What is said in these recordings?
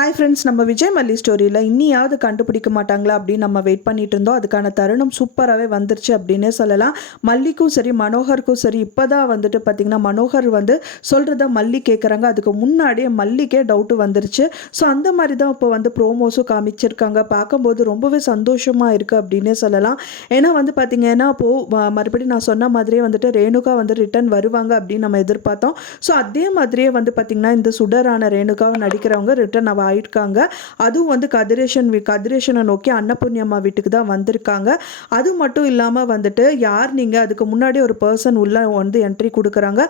Hi friends, நம்ம விஜய் மல்லி ஸ்டோரியில் இன்னியாவது கண்டுபிடிக்க மாட்டாங்களா அப்படின்னு நம்ம வெயிட் பண்ணிட்டு இருந்தோம். அதுக்கான தருணம் சூப்பராகவே வந்துருச்சு அப்படின்னே சொல்லலாம். மல்லிக்கும் சரி மனோகருக்கும் சரி இப்போ தான் வந்துட்டு பார்த்திங்கன்னா மனோகர் வந்து சொல்கிறத மல்லி கேட்குறாங்க. அதுக்கு முன்னாடியே மல்லிக்கே டவுட்டு வந்துருச்சு. ஸோ அந்த மாதிரி தான் இப்போ வந்து ப்ரோமோஸும் காமிச்சிருக்காங்க. பார்க்கும்போது ரொம்பவே சந்தோஷமாக இருக்குது அப்படின்னே சொல்லலாம். ஏன்னா வந்து பார்த்திங்கன்னா இப்போது மறுபடியும் நான் சொன்ன மாதிரியே வந்துட்டு ரேணுகா வந்து ரிட்டன் வருவாங்க அப்படின்னு நம்ம எதிர்பார்த்தோம். ஸோ அதே மாதிரியே வந்து பார்த்திங்கன்னா இந்த சுடரான ரேணுகாவை நடிக்கிறவங்க ரிட்டன் ஆயிருக்காங்க. அதுவும் வந்து கதிரேஷனை நோக்கி அன்னபூர்ணியம்மா வீட்டுக்கு தான் வந்திருக்காங்க. அது மட்டும் இல்லாமல் வந்துட்டு யார் நீங்கள், அதுக்கு முன்னாடி ஒரு பர்சன் உள்ள வந்து என்ட்ரி கொடுக்குறாங்க.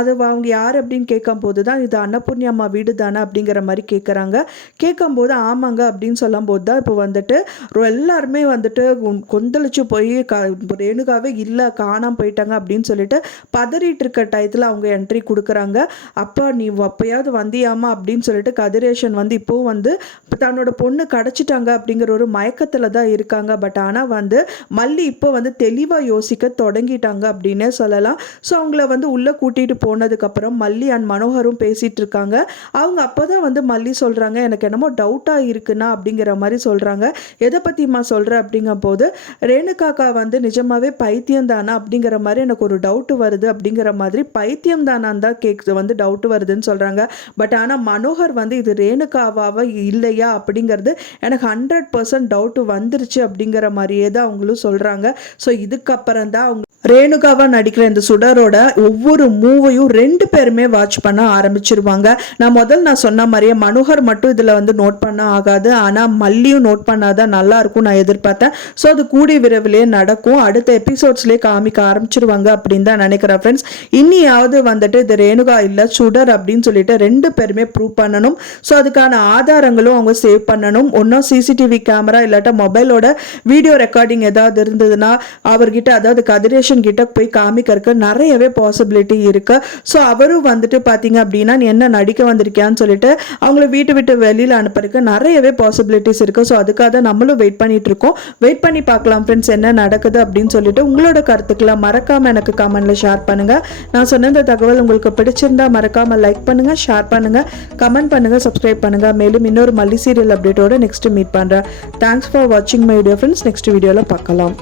அது அவங்க யார் அப்படின்னு கேட்கும்போது தான் இது அன்னபூர்ணியம்மா வீடு தானே அப்படிங்கிற மாதிரி கேட்குறாங்க. கேட்கும்போது ஆமாங்க அப்படின்னு சொல்லும்போது தான் இப்போ வந்துட்டு எல்லாருமே வந்துட்டு கொந்தளிச்சு போய் ரேணுகாவே இல்லை காணாமல் போயிட்டாங்க அப்படின்னு சொல்லிட்டு பதறிட்டு இருக்க டயத்தில் அவங்க என்ட்ரி கொடுக்குறாங்க. அப்போ நீ அப்பயாவது வந்தியாமா அப்படின்னு சொல்லிட்டு கதிரேஷன் வந்து இப்போவும் வந்து தன்னோட பொண்ணு கிடச்சிட்டாங்க அப்படிங்கிற ஒரு மயக்கத்தில் தான் இருக்காங்க. பட் ஆனால் வந்து மல்லி இப்போ வந்து தெளிவாக யோசிக்க தொடங்கிட்டாங்க அப்படின்னே சொல்லலாம். ஸோ அவங்கள வந்து உள்ளே கூட்டிகிட்டு போனதுக்கப்புறம் மல்லி அண்ட் மனோகரும் பேசிகிட்டு இருக்காங்க. அவங்க அப்போ தான் வந்து மல்லி சொல்கிறாங்க, எனக்கு என்னமோ டவுட்டாக இருக்குண்ணா அப்படிங்கிற மாதிரி சொல்கிறாங்க. எதை பற்றிமா சொல்கிற அப்படிங்கும் போது ரேணுகாக்கா வந்து நிஜமாவே பைத்தியம் தானா அப்படிங்கிற மாதிரி எனக்கு ஒரு டவுட்டு வருது அப்படிங்கிற மாதிரி பைத்தியம் தானான் தான் வந்து டவுட்டு வருதுன்னு சொல்கிறாங்க. பட் ஆனால் மனோகர் வந்து இது ரேணுகாவாக இல்லையா அப்படிங்கிறது எனக்கு 100% டவுட்டு வந்துருச்சு அப்படிங்கிற மாதிரியே தான் அவங்களும் சொல்கிறாங்க. ஸோ இதுக்கப்புறம் தான் அவங்க ரேணுகாவா நடிக்கிற இந்த சுடரோட ஒவ்வொரு மூவையும் 2 பேருமே வாட்ச் பண்ண ஆரம்பிச்சிருவாங்க. நான் சொன்ன மாதிரியே மனோகர் மட்டும் இதில் வந்து நோட் பண்ண ஆகாது, ஆனால் மல்லியும் நோட் பண்ணாதான் நல்லா இருக்கும் நான் எதிர்பார்த்தேன். ஸோ அது கூடிய விரைவிலேயே நடக்கும். அடுத்த எபிசோட்ஸ்லேயே காமிக்க ஆரம்பிச்சிருவாங்க அப்படின்னு தான் நினைக்கிறேன் ஃப்ரெண்ட்ஸ். இன்னியாவது வந்துட்டு இது ரேணுகா இல்லை சுடர் அப்படின்னு சொல்லிட்டு 2 பேருமே ப்ரூவ் பண்ணணும். ஸோ அதுக்கான ஆதாரங்களும் அவங்க சேவ் பண்ணணும். ஒன்றும் சிசிடிவி கேமரா இல்லாட்டா மொபைலோட வீடியோ ரெக்கார்டிங் ஏதாவது இருந்ததுன்னா அவர்கிட்ட, அதாவது கதிரேஷன் கிட்ட போய் காமிக்கிறதுக்கு நிறையவே பாசிபிலிட்டி இருக்கு. ஸோ அவரும் வந்துட்டு பார்த்தீங்க அப்படின்னா நீ என்ன நடிக்க வந்திருக்கியான்னு சொல்லிட்டு அவங்கள வீட்டு விட்டு வெளியில் அனுப்புறதுக்கு நிறையவே பாசிபிலிட்டிஸ் இருக்கு. ஸோ அதுக்காக நம்மளும் வெயிட் பண்ணிட்டு இருக்கோம். வெயிட் பண்ணி பார்க்கலாம் ஃப்ரெண்ட்ஸ் என்ன நடக்குது அப்படின்னு சொல்லிட்டு. உங்களோட கருத்துக்களை மறக்காம எனக்கு கமெண்ட்ல ஷேர் பண்ணுங்க. நான் சொன்ன இந்த தகவல் உங்களுக்கு பிடிச்சிருந்தா மறக்காம லைக் பண்ணுங்க, ஷேர் பண்ணுங்க, கமெண்ட் பண்ணுங்க, சப்ஸ்கிரைப் பண்ணுங்க. மேலும் இன்னொரு மல்லி சீரியல் அப்டேட்டோட நெக்ஸ்ட் மீட் பண்றேன். தேங்க்ஸ் ஃபார் வாட்சிங் மை வீடியோ ஃப்ரெண்ட்ஸ். நெக்ஸ்ட் வீடியோல பார்க்கலாம்.